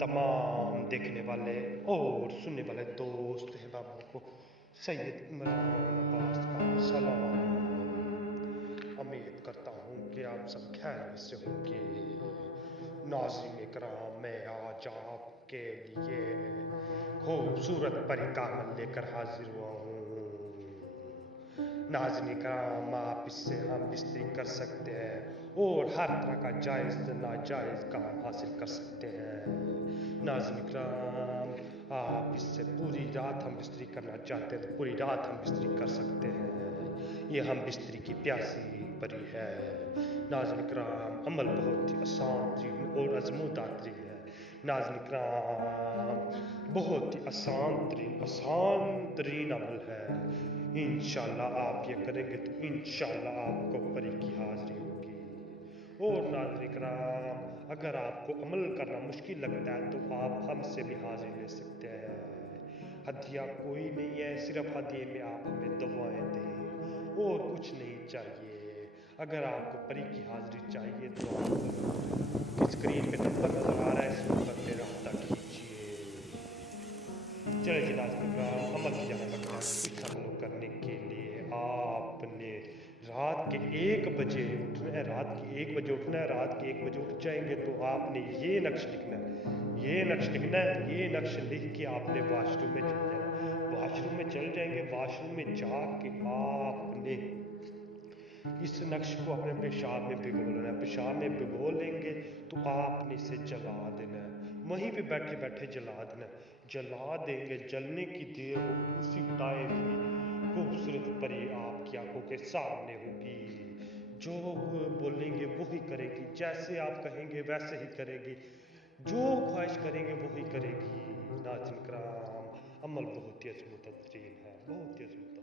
तमाम देखने वाले और सुनने वाले दोस्त अहबाबों को सैयद इमरान अब्बास का सलाम। उम्मीद करता हूँ कि आप सब खैरियत से होंगे। नाज़रीन इकराम, मैं आज आपके लिए खूबसूरत परी का अमल लेकर हाजिर हुआ हूँ। नाज़रीन इकराम, आप इससे हम बिस्तरी कर सकते हैं और हर तरह का जायज़ नाजायज़ काम हासिल कर सकते हैं। नाज़रीन इकराम, आप इससे पूरी रात हम बिस्तरी करना चाहते हैं तो पूरी रात हम बिस्तरी कर सकते हैं। ये हम बिस्तरी की प्यासी परी है। नाज़रीन इकराम, अमल बहुत ही आसान और आज़मूदा है। नाज़रीन इकराम, बहुत ही आसान तरीन अमल है। इंशाअल्लाह आप ये करेंगे तो इंशाअल्लाह आपको परी की हाज़िरी होगी। और नाज़रीन इकराम, अगर आपको अमल करना मुश्किल लगता है तो आप हमसे भी हाज़िरी ले सकते हैं। हदिया कोई नहीं है, सिर्फ हदिये में आप हमें दुआएं दें और कुछ नहीं चाहिए। अगर आपको परी की हाज़िरी चाहिए तो आप स्क्रीन पे नंबर नज़र आ रहा है, इस नंबर पे रब्ता कीजिए। चलिए जी नाज़रीन इकराम, अमल की जाने लगता है। इस अमल करने के लिए आपने रात के 1 बजे उठना है। रात के 1 बजे उठना है। रात के 1 बजे उठ जाएंगे तो आपने ये नक्श लिखना है। ये नक्श लिखना है। ये नक्श लिख के आपने वॉशरूम में चले जाना है। वॉशरूम में चल जाएंगे। वॉशरूम में जाके आपने इस नक्श को अपने पेशाब में भिगो लेना है। पेशाब में भिगो लेंगे तो आपने इसे जला देना है। वहीं पे बैठे बैठे जला देना है। जला देंगे, जलने की देर हो, उसी टाइम ही खूबसूरत परी आपकी आंखों के सामने होगी। जो बोलेंगे वही करेगी, जैसे आप कहेंगे वैसे ही करेगी, जो ख्वाहिश करेंगे वही करेगी। नाज़रीन किराम, अमल बहुत ही अज़ीम तरीन है, बहुत ही अज़ीम।